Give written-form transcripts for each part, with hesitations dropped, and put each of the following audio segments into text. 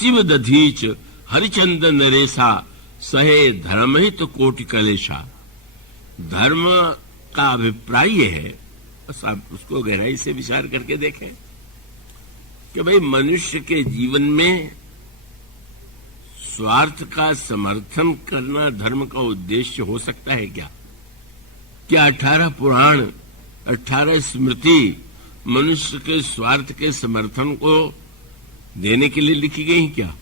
शिव दधीच हरिचंद नरेशा सहे धर्महित कोटि कलेशा। धर्म का अभिप्राय यह है, बस आप उसको गहराई से विचार करके देखें कि भाई मनुष्य के जीवन में स्वार्थ का समर्थन करना धर्म का उद्देश्य हो सकता है क्या? क्या 18 पुराण 18 स्मृति मनुष्य के स्वार्थ के समर्थन को देने के लिए लिखी गई क्या?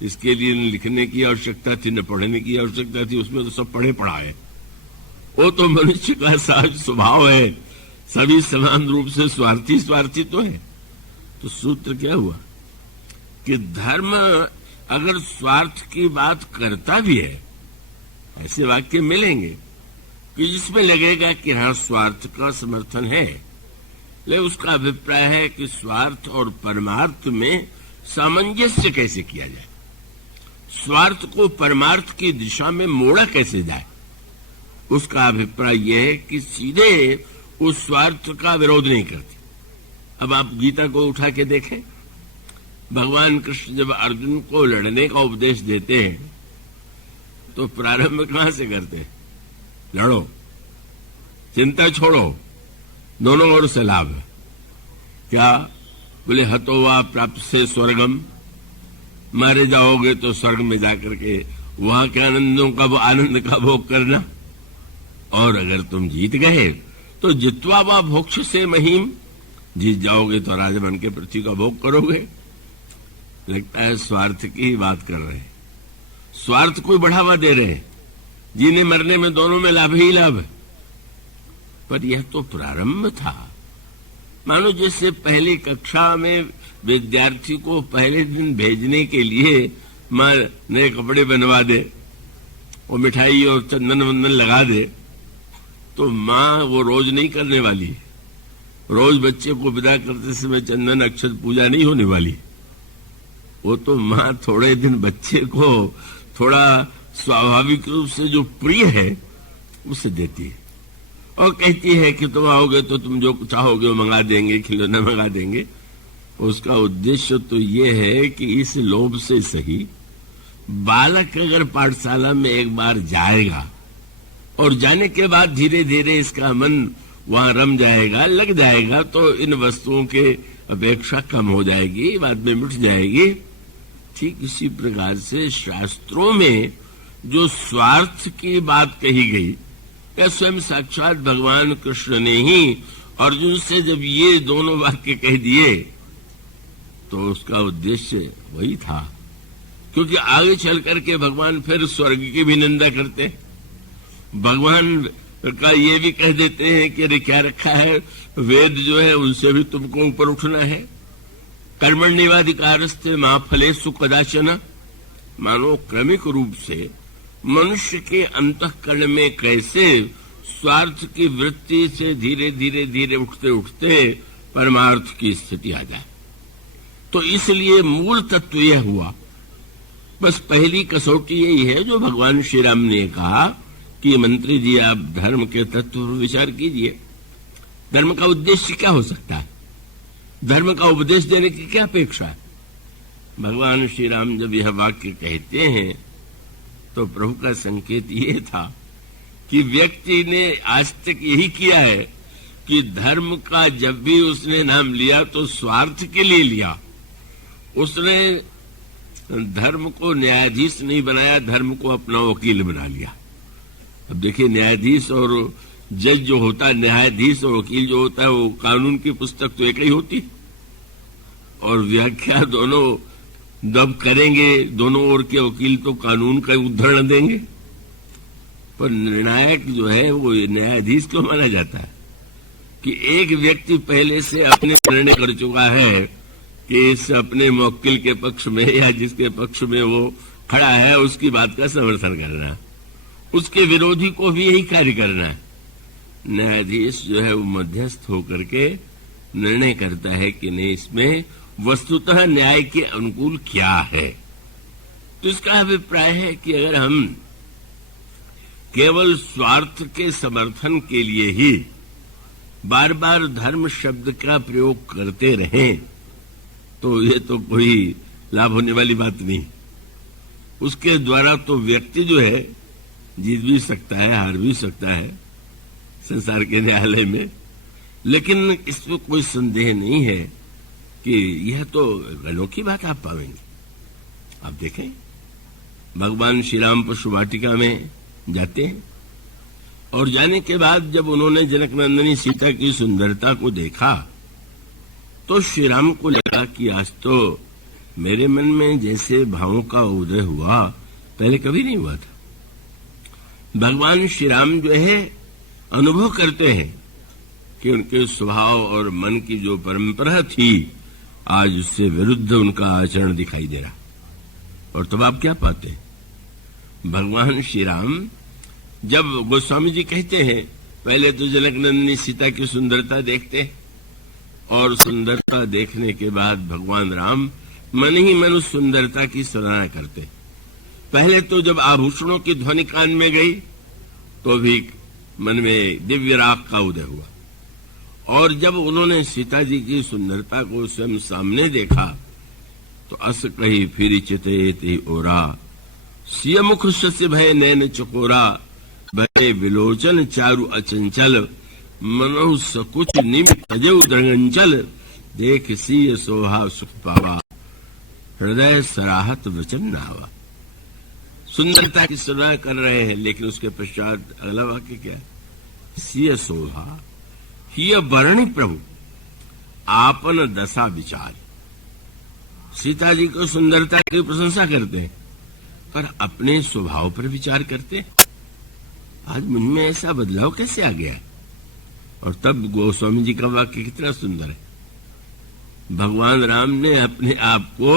इसके लिए न लिखने की आवश्यकता थी, न पढ़ने की आवश्यकता थी, उसमें तो सब पढ़े पढ़ा है। वो तो मनुष्य का सहज स्वभाव है, सभी समान रूप से स्वार्थी तो है। तो सूत्र क्या हुआ कि धर्म अगर स्वार्थ की बात करता भी है, ऐसे वाक्य मिलेंगे कि जिसमें लगेगा कि हाँ स्वार्थ का समर्थन है, लेकिन उसका अभिप्राय है कि स्वार्थ और परमार्थ में सामंजस्य कैसे किया जाए, स्वार्थ को परमार्थ की दिशा में मोड़ा कैसे जाए। उसका अभिप्राय यह है कि सीधे उस स्वार्थ का विरोध नहीं करते। अब आप गीता को उठा के देखें, भगवान कृष्ण जब अर्जुन को लड़ने का उपदेश देते हैं तो प्रारंभ कहां से करते हैं? लड़ो, चिंता छोड़ो, दोनों ओर से लाभ है। क्या बोले? हतो वा प्राप्त से स्वर्गम, मारे जाओगे तो स्वर्ग में जाकर के वहां के आनंद का भोग करना, और अगर तुम जीत गए तो जित्वा वा भोक्ष से महीम, जीत जाओगे तो राजा बन के पृथ्वी का भोग करोगे। लगता है स्वार्थ की ही बात कर रहे हैं, स्वार्थ को बढ़ावा दे रहे हैं, जीने मरने में दोनों में लाभ ही लाभ है। पर यह तो प्रारंभ था। मानो जैसे पहली कक्षा में विद्यार्थी को पहले दिन भेजने के लिए मां नए कपड़े बनवा दे और मिठाई और चंदन वंदन लगा दे, तो मां वो रोज नहीं करने वाली। रोज बच्चे को विदा करते समय चंदन अक्षत पूजा नहीं होने वाली। वो तो मां थोड़े दिन बच्चे को थोड़ा स्वाभाविक रूप से जो प्रिय है उसे देती है और कहती है कि तुम आओगे तो तुम जो चाहोगे वो मंगा देंगे, खिलौना मंगा देंगे। उसका उद्देश्य तो ये है कि इस लोभ से सही बालक अगर पाठशाला में एक बार जाएगा और जाने के बाद धीरे धीरे इसका मन वहां रम जाएगा, लग जाएगा, तो इन वस्तुओं के अपेक्षा कम हो जाएगी, बाद में मिट जाएगी। ठीक इसी प्रकार से शास्त्रों में जो स्वार्थ की बात कही गई, या स्वयं साक्षात भगवान कृष्ण ने ही अर्जुन से जब ये दोनों वाक्य कह दिए तो उसका उद्देश्य वही था। क्योंकि आगे चल करके भगवान फिर स्वर्ग की भी निंदा करते हैं, भगवान का ये भी कह देते हैं कि अरे क्या रखा है, वेद जो है उनसे भी तुमको ऊपर उठना है। कर्मण्येवाधिकारस्ते मा फलेषु कदाचन। मानो क्रमिक रूप से मनुष्य के अंतःकरण में कैसे स्वार्थ की वृत्ति से धीरे धीरे धीरे उठते उठते परमार्थ की स्थिति आ जाए। तो इसलिए मूल तत्व यह हुआ। बस पहली कसौटी यही है जो भगवान श्री राम ने कहा कि मंत्री जी आप धर्म के तत्व पर विचार कीजिए। धर्म का उद्देश्य क्या हो सकता है? धर्म का उपदेश देने की क्या अपेक्षा है? भगवान श्री राम जब यह वाक्य कहते हैं तो प्रभु का संकेत ये था कि व्यक्ति ने आज तक यही किया है कि धर्म का जब भी उसने नाम लिया तो स्वार्थ के लिए लिया। उसने धर्म को न्यायाधीश नहीं बनाया, धर्म को अपना वकील बना लिया। अब देखिए, न्यायाधीश और जज जो होता है, न्यायाधीश और वकील जो होता है, वो कानून की पुस्तक तो एक ही होती और व्याख्या दोनों दब करेंगे, दोनों ओर के वकील तो कानून का उदाहरण देंगे। पर निर्णायक जो है वो न्यायाधीश क्यों माना जाता है कि एक व्यक्ति पहले से अपने निर्णय कर चुका है कि इस अपने मुवक्किल के पक्ष में या जिसके पक्ष में वो खड़ा है उसकी बात का समर्थन करना है, उसके विरोधी को भी यही कार्य करना है। न्यायाधीश जो है वो मध्यस्थ होकर के निर्णय करता है कि नहीं, इसमें वस्तुतः न्याय के अनुकूल क्या है। तो इसका अभिप्राय है कि अगर हम केवल स्वार्थ के समर्थन के लिए ही बार बार धर्म शब्द का प्रयोग करते रहें तो ये तो कोई लाभ होने वाली बात नहीं। उसके द्वारा तो व्यक्ति जो है जीत भी सकता है, हार भी सकता है संसार के न्यायालय में, लेकिन इसमें कोई संदेह नहीं है कि यह तो अनोखी बात आप पाएंगे। आप देखें, भगवान श्री राम पशु वाटिका में जाते हैं और जाने के बाद जब उन्होंने जनक नंदिनी सीता की सुंदरता को देखा तो श्री राम को लगा कि आज तो मेरे मन में जैसे भावों का उदय हुआ पहले कभी नहीं हुआ था। भगवान श्री राम जो है अनुभव करते हैं कि उनके स्वभाव और मन की जो परंपरा थी आज उससे विरुद्ध उनका आचरण दिखाई दे रहा। और तब आप क्या पाते हैं, भगवान श्री राम जब गोस्वामी जी कहते हैं पहले तो जनक नंदिनी सीता की सुंदरता देखते हैं और सुंदरता देखने के बाद भगवान राम मन ही मन उस सुंदरता की सराहना करते। पहले तो जब आभूषणों की ध्वनि कान में गई तो भी मन में दिव्य राग का उदय हुआ और जब उन्होंने सीता जी की सुंदरता को स्वयं सामने देखा तो अस कही फिर चिते ओरा सिय मुख शस्य भय नैन चकोरा भय विलोचन चारु अचंचल मनो सकुच निम तजउ द्रगंचल देख सिय सोहा सुख पावा हृदय सराहत वचन नावा। सुंदरता की सराहना कर रहे हैं लेकिन उसके पश्चात अगला वाक्य क्या है, सिय सोहा हिय बरणी प्रभु आपन दशा विचार। सीता जी को सुंदरता की प्रशंसा करते हैं पर अपने स्वभाव पर विचार करते हैं। आज मुझ में ऐसा बदलाव कैसे आ गया। और तब गोस्वामी जी का वाक्य कितना सुंदर है, भगवान राम ने अपने आप को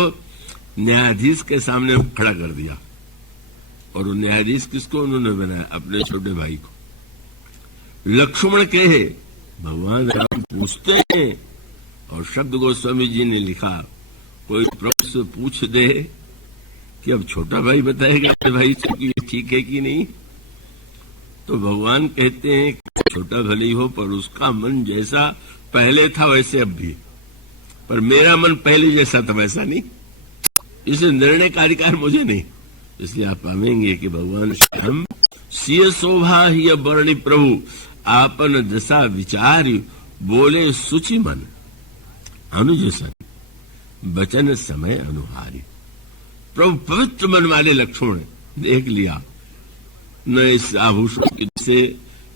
न्यायाधीश के सामने खड़ा कर दिया और वो न्यायाधीश किसको उन्होंने बनाया, अपने छोटे भाई को। लक्ष्मण के भगवान राम पूछते हैं और शब्द गोस्वामी जी ने लिखा कोई प्रश्न पूछ दे कि अब छोटा भाई बताएगा अपने भाई से कि ये ठीक है कि नहीं, तो भगवान कहते हैं कि छोटा भले ही हो पर उसका मन जैसा पहले था वैसे अब भी, पर मेरा मन पहले जैसा था वैसा नहीं, इसे निर्णय का अधिकार मुझे नहीं। इसलिए आप पाएंगे कि भगवान श्याम सिय शोभा ही वर्णि प्रभु आपन दशा विचार बोले सुचि मन अनुज सन बचन समय अनुहारी। प्रभु पवित्र मन वाले लक्ष्मण देख लिया, न इस आभूषण से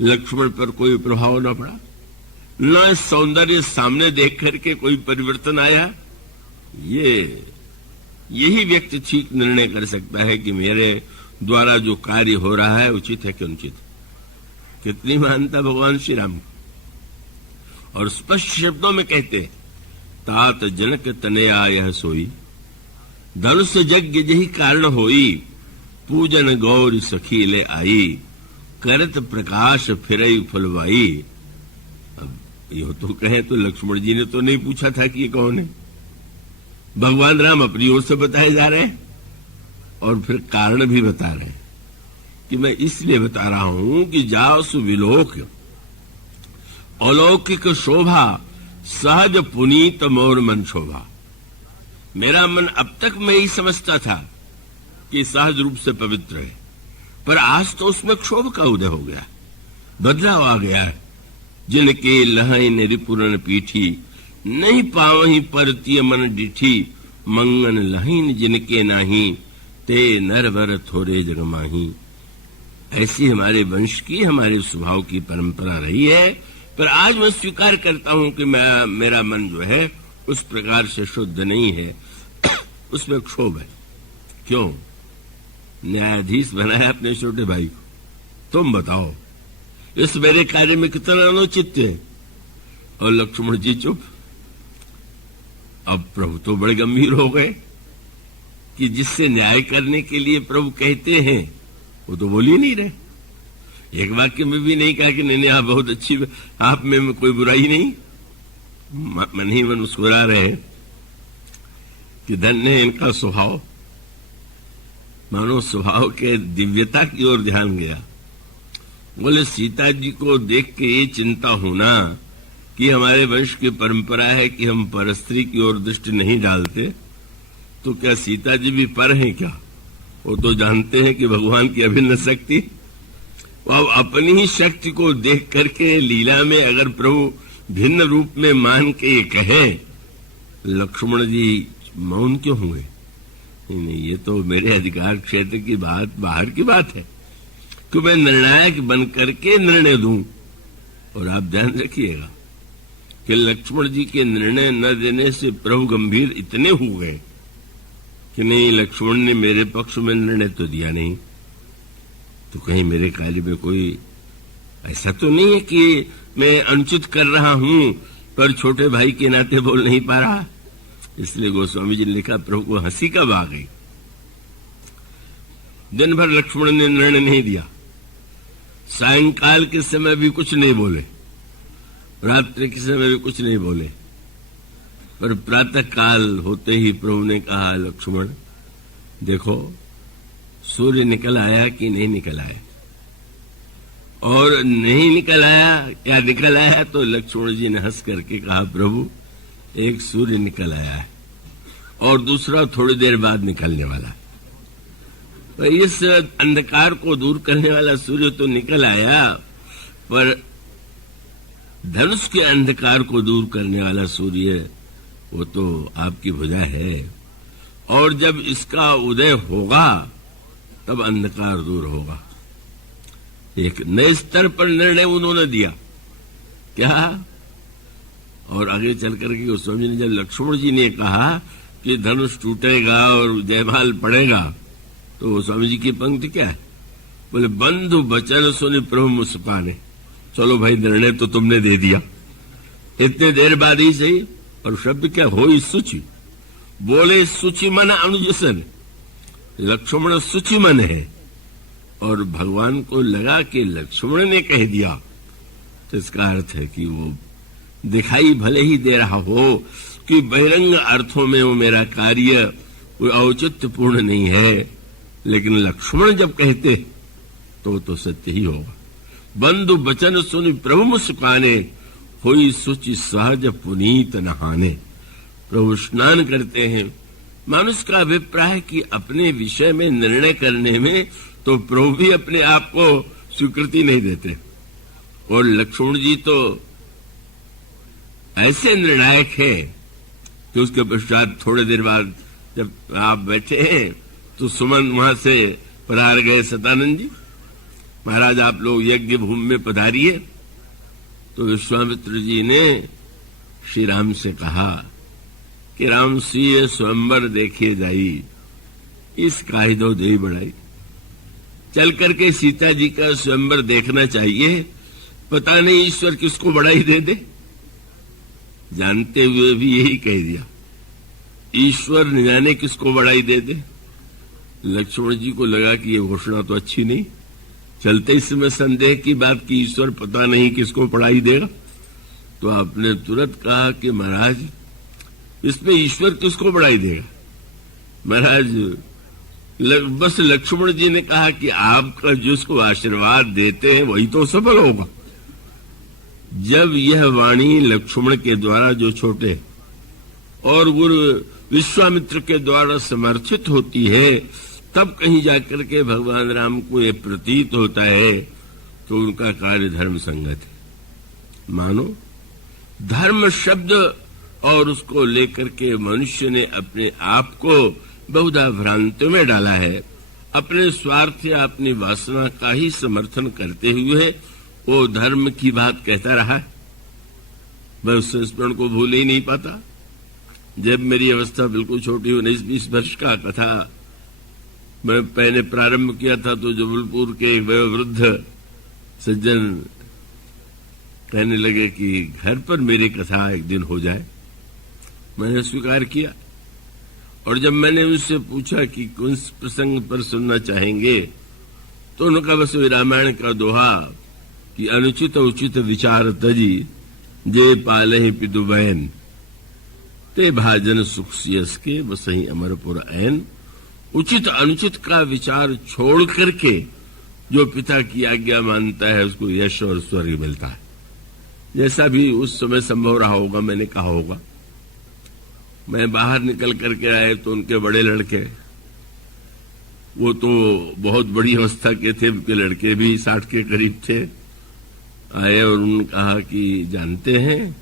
लक्ष्मण पर कोई प्रभाव न पड़ा, न सौंदर्य सामने देख करके कोई परिवर्तन आया। यही व्यक्ति ठीक निर्णय कर सकता है कि मेरे द्वारा जो कार्य हो रहा है उचित है कि अनुचित। कितनी मानता भगवान श्री राम। और स्पष्ट शब्दों में कहते तात जनक तनया यह सोई धनुष यज्ञ जही कारण होई पूजन गौर सखी ले आई करत प्रकाश फिरई फुलवाई। अब यो तो कहे तो लक्ष्मण जी ने तो नहीं पूछा था कि ये कौन है, भगवान राम अपनी ओर से बताए जा रहे हैं और फिर कारण भी बता रहे हैं कि मैं इसलिए बता रहा हूं कि जासु विलोक अलौकिक शोभा सहज पुनीत मोर मन शोभा। मेरा मन अब तक मैं ही समझता था कि सहज रूप से पवित्र है, पर आज तो उसमें क्षोभ का उदय हो गया, बदलाव आ गया है। जिनके लहन रिपुरन पीठी नहीं पावही परतीय मन डिठी मंगन लहीन जिनके नाही ते नरवर थोड़े जगमाही। ऐसी हमारे वंश की हमारे स्वभाव की परंपरा रही है, पर आज मैं स्वीकार करता हूं कि मेरा मन जो है उस प्रकार से शुद्ध नहीं है, उसमें क्षोभ है। क्यों? न्यायाधीश बनाया अपने छोटे भाई को, तुम बताओ इस मेरे कार्य में कितना अनुचित है। और लक्ष्मण जी चुप। अब प्रभु तो बड़े गंभीर हो गए कि जिससे न्याय करने के लिए प्रभु कहते हैं वो तो बोल ही नहीं रहे। एक वाक्य में भी नहीं कहा कि नहीं आप बहुत अच्छी, आप में कोई बुराई नहीं, मन ही मन मुस्कुरा रहे कि धन्य है इनका स्वभाव। मानो स्वभाव के दिव्यता की ओर ध्यान गया। बोले सीता जी को देख के ये चिंता होना कि हमारे वंश की परंपरा है कि हम परस्त्री की ओर दृष्टि नहीं डालते, तो क्या सीता जी भी पर हैं क्या? वो तो जानते हैं कि भगवान की अभिन्न शक्ति। अब अपनी ही शक्ति को देख करके लीला में अगर प्रभु भिन्न रूप में मान के ये कहें, लक्ष्मण जी मौन क्यों हुए? नहीं, ये तो मेरे अधिकार क्षेत्र की बात, बाहर की बात है कि मैं निर्णायक बन करके निर्णय दूं। और आप ध्यान रखिएगा कि लक्ष्मण जी के निर्णय न देने से प्रभु गंभीर इतने हो गए कि नहीं, लक्ष्मण ने मेरे पक्ष में निर्णय तो दिया नहीं, तो कहीं मेरे कार्य में कोई ऐसा तो नहीं है कि मैं अनुचित कर रहा हूं पर छोटे भाई के नाते बोल नहीं पा रहा। इसलिए गोस्वामी जी ने लिखा, प्रभु को हंसी कब आ गई। दिन भर लक्ष्मण ने निर्णय नहीं दिया, सायंकाल के समय भी कुछ नहीं बोले, रात्रि के समय भी कुछ नहीं बोले, पर प्रातः काल होते ही प्रभु ने कहा, लक्ष्मण देखो सूर्य निकल आया कि नहीं निकल आया। और नहीं निकल आया या निकल आया तो लक्ष्मण जी ने हंस करके कहा, प्रभु एक सूर्य निकल आया है और दूसरा थोड़ी देर बाद निकलने वाला। तो इस अंधकार को दूर करने वाला सूर्य तो निकल आया, पर धनुष के अंधकार को दूर करने वाला सूर्य वो तो आपकी भुजा है, और जब इसका उदय होगा तब अंधकार दूर होगा। एक नए स्तर पर निर्णय उन्होंने दिया क्या? और आगे चल करके गोस्वामी जी ने, जब लक्ष्मण जी ने कहा कि धनुष टूटेगा और जयमाल पड़ेगा, तो गोस्वामी जी की पंक्ति क्या है? बोले, बंधु बचन सुनि प्रभु मुस्काने। चलो भाई, निर्णय तो तुमने दे दिया, इतने देर बाद ही सही, और शब्द क्या? होई सुचि। बोले सुचि मन अनुजसन, लक्ष्मण सुचि मन है, और भगवान को लगा कि लक्ष्मण ने कह दिया, तो इसका अर्थ है कि वो दिखाई भले ही दे रहा हो कि बहिरंग अर्थों में वो मेरा कार्य कोई औचित्यपूर्ण नहीं है, लेकिन लक्ष्मण जब कहते तो सत्य ही होगा। बंधु बचन सुनि प्रभु मुस्काने, होई सुचि सहज पुनीत नहाने। प्रभु स्नान करते हैं। मनुष्य का अभिप्राय है कि अपने विषय में निर्णय करने में तो प्रभु भी अपने आप को स्वीकृति नहीं देते, और लक्ष्मण जी तो ऐसे निर्णायक है कि उसके पश्चात थोड़े देर बाद जब आप बैठे हैं तो सुमन वहां से पधार गए, सतानंद जी महाराज आप लोग यज्ञ भूमि में पधारिए। तो विश्वामित्र जी ने श्री राम से कहा कि राम सिंह स्वयंवर देखे जाई, इस काहिदो दे बढ़ाई। चल करके सीता जी का स्वयंवर देखना चाहिए, पता नहीं ईश्वर किसको बढ़ाई दे दे। जानते हुए भी यही कह दिया, ईश्वर न जाने किसको बढ़ाई दे दे। लक्ष्मण जी को लगा कि ये घोषणा तो अच्छी नहीं, चलते इसमें संदेह की बात कि ईश्वर पता नहीं किसको बढ़ाई देगा। तो आपने तुरंत कहा कि महाराज इसमें ईश्वर किसको बढ़ाई देगा। महाराज बस लक्ष्मण जी ने कहा कि आपका जिसको आशीर्वाद देते हैं वही तो सफल होगा। जब यह वाणी लक्ष्मण के द्वारा जो छोटे और गुरु विश्वामित्र के द्वारा समर्थित होती है, तब कहीं जाकर के भगवान राम को यह प्रतीत होता है कि उनका कार्य धर्म संगत है। मानो धर्म शब्द और उसको लेकर के मनुष्य ने अपने आप को बहुधा भ्रांतियों में डाला है। अपने स्वार्थ या अपनी वासना का ही समर्थन करते हुए वो धर्म की बात कहता रहा। मैं उस संस्मरण को भूल ही नहीं पाता। जब मेरी अवस्था बिल्कुल छोटी 19-20 वर्ष का कथा मैं पहले प्रारंभ किया था, तो जबलपुर के एक वयोवृद्ध सज्जन कहने लगे कि घर पर मेरी कथा एक दिन हो जाए। मैंने स्वीकार किया, और जब मैंने उनसे पूछा कि कौन प्रसंग पर सुनना चाहेंगे, तो उनका बस रामायण का दोहा कि अनुचित उचित विचार तजी जे पाले पितु बहन ते भाजन सुख सियस के बसही अमरपुर ऐन। उचित अनुचित का विचार छोड़ करके जो पिता की आज्ञा मानता है उसको यश और स्वर्ग मिलता है। जैसा भी उस समय संभव रहा होगा, मैंने कहा होगा। मैं बाहर निकल करके आए तो उनके बड़े लड़के, वो तो बहुत बड़ी अवस्था के थे, उनके लड़के भी 60 के करीब थे, आए और उन्होंने कहा कि जानते हैं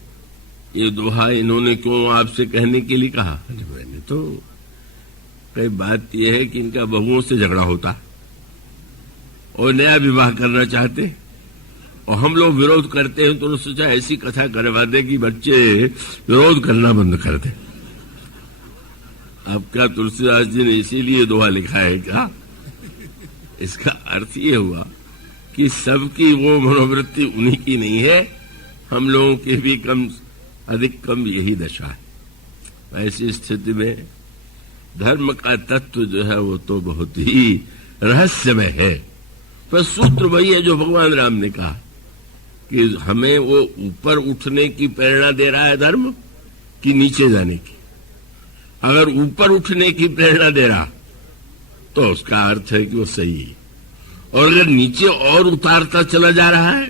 ये दोहा इन्होंने क्यों आपसे कहने के लिए कहा? मैंने तो कई बात यह है कि इनका बहुओं से झगड़ा होता और नया विवाह करना चाहते और हम लोग विरोध करते हैं, तो उन्होंने सोचा ऐसी कथा करवा दे कि बच्चे विरोध करना बंद कर दे। अब क्या तुलसीदास जी ने इसीलिए दोहा लिखा है क्या? इसका अर्थ ये हुआ कि सबकी वो मनोवृत्ति उन्हीं की नहीं है, हम लोगों की भी कम अधिक कम यही दशा है। ऐसी स्थिति में धर्म का तत्व जो है वो तो बहुत ही रहस्यमय है, पर सूत्र वही है जो भगवान राम ने कहा कि हमें वो ऊपर उठने की प्रेरणा दे रहा है धर्म कि नीचे जाने की। अगर ऊपर उठने की प्रेरणा दे रहा तो उसका अर्थ है कि वो सही है, और अगर नीचे और उतारता चला जा रहा है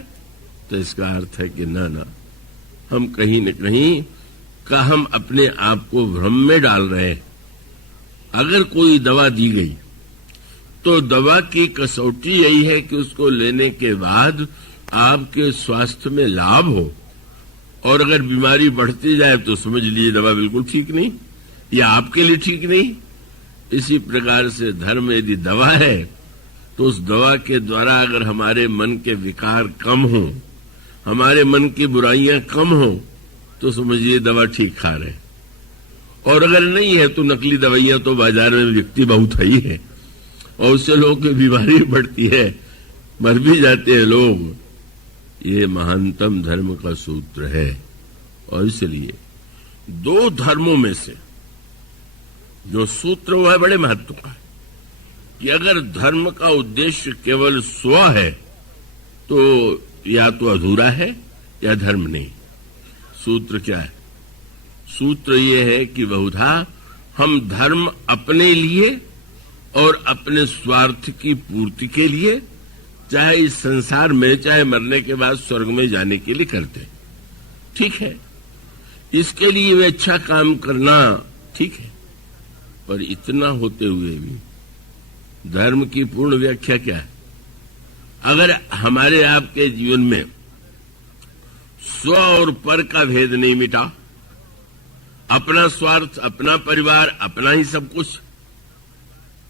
तो इसका अर्थ है कि ना हम कहीं न कहीं का हम अपने आप को भ्रम में डाल रहे हैं। अगर कोई दवा दी गई तो दवा की कसौटी यही है कि उसको लेने के बाद आपके स्वास्थ्य में लाभ हो, और अगर बीमारी बढ़ती जाए तो समझ लीजिए दवा बिल्कुल ठीक नहीं या आपके लिए ठीक नहीं। इसी प्रकार से धर्म यदि दवा है तो उस दवा के द्वारा अगर हमारे मन के विकार कम हो, हमारे मन की बुराइयां कम हो, तो समझिए दवा ठीक खा रहे। और अगर नहीं है तो नकली दवाइयां तो बाजार में बिकती बहुत ही है, और उससे लोगों की बीमारी बढ़ती है, मर भी जाते हैं लोग। ये महानतम धर्म का सूत्र है। और इसलिए दो धर्मों में से जो सूत्र वो है बड़े महत्व का है कि अगर धर्म का उद्देश्य केवल स्व है तो या तो अधूरा है या धर्म नहीं। सूत्र क्या है? सूत्र ये है कि बहुधा हम धर्म अपने लिए और अपने स्वार्थ की पूर्ति के लिए, चाहे इस संसार में चाहे मरने के बाद स्वर्ग में जाने के लिए करते हैं। ठीक है, इसके लिए वे अच्छा काम करना ठीक है, पर इतना होते हुए भी धर्म की पूर्ण व्याख्या क्या है? अगर हमारे आपके जीवन में स्व और पर का भेद नहीं मिटा, अपना स्वार्थ, अपना परिवार, अपना ही सब कुछ,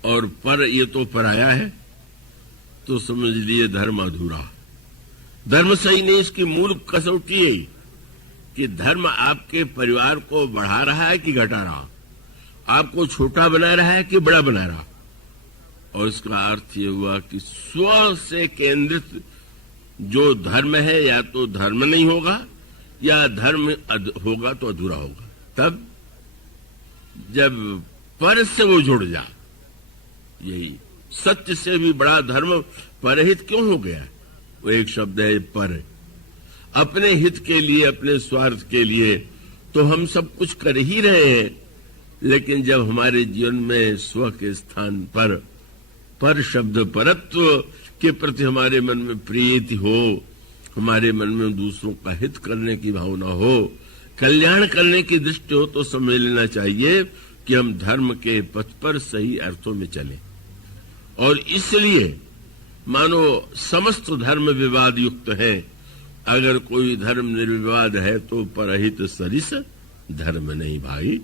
और पर ये तो पराया है, तो समझ लिए धर्म अधूरा। धर्म सही नहीं। इसकी मूल कसौटी यही कि धर्म आपके परिवार को बढ़ा रहा है कि घटा रहा, आपको छोटा बना रहा है कि बड़ा बना रहा। और इसका अर्थ ये हुआ कि स्व से केंद्रित जो धर्म है या तो धर्म नहीं होगा या धर्म होगा तो अधूरा होगा। तब जब पर से वो जुड़ जा, यही सत्य से भी बड़ा धर्म परहित क्यों हो गया? वो एक शब्द है पर। अपने हित के लिए, अपने स्वार्थ के लिए तो हम सब कुछ कर ही रहे हैं, लेकिन जब हमारे जीवन में स्व के स्थान पर शब्द परत्व के प्रति हमारे मन में प्रीति हो, हमारे मन में दूसरों का हित करने की भावना हो, कल्याण करने की दृष्टि हो, तो समझ लेना चाहिए कि हम धर्म के पथ पर सही अर्थों में चलें। और इसलिए मानो समस्त धर्म विवाद युक्त है। अगर कोई धर्म निर्विवाद है तो परहित सरिस धर्म नहीं भाई।